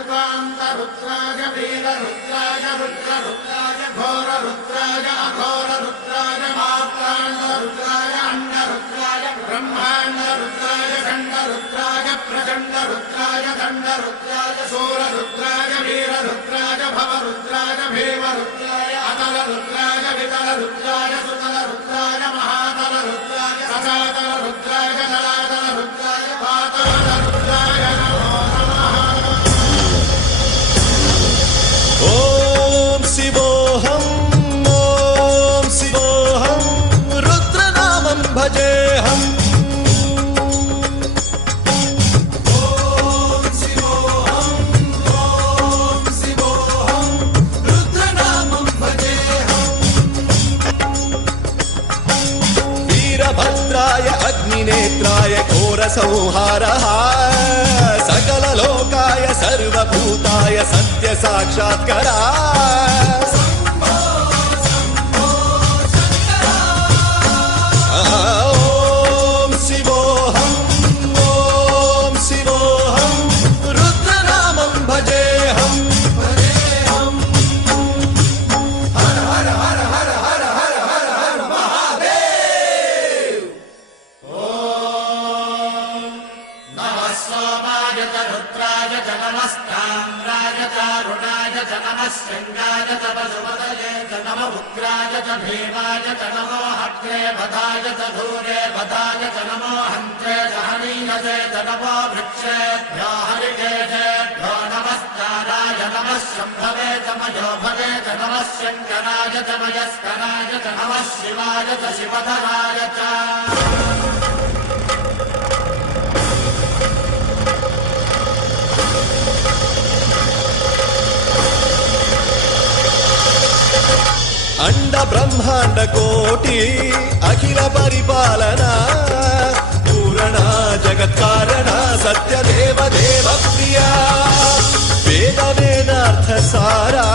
कल्पान्तरुद्राय वीररुद्राय रुद्ररुद्राय घोररुद्राय अघोररुद्राय मात्राण्डरुद्राय अण्डरुद्राय ब्रह्माण्डरुद्राय खण्डरुद्राय प्रचण्डरुद्राय दण्डरुद्राय शूररुद्राय वीररुद्राय भवरुद्राय भीमरुद्राय अतलरुद्राय वितलरुद्राय सुतलरुद्राय महातलरुद्राय सचातलरुद्राय जलातलरुद्राय पातालरुद्राय नमो नमः। ओम शिवोऽहं रुद्रनामं भजेऽहम्। वीरभद्राय अग्निनेत्राय घोरसंहारः सकललोकाय सर्वभूताय सत्यसाक्षात्करा। ॐ शिवोऽहं रुद्रनामं भजेऽहम्। हर हर हर हर हर हर हर हर महादेव। नमः सोमाय च रुद्राय च नमस्ताम्राय च अरुणाय च नमः शृङ्गाय च पशुपतये च नमः उग्राय च भीमाय च नमो हग्रे वधाय च धूरे वधाय च नमो हन्त्रे च हनीयसे च नमो वृक्षेभ्यो हरिकेशेभ्यो नमस्काराय नमः शम्भवे च मयोभवे च नमः शङ्कराय च मयस्कराय च नमः शिवाय च शिवधराय च। अंड ब्रह्मांड कोटि अखिल परिपालना पूरणा जगत्कारणा सत्य देव देव प्रिया वेद वेदार्थ सारा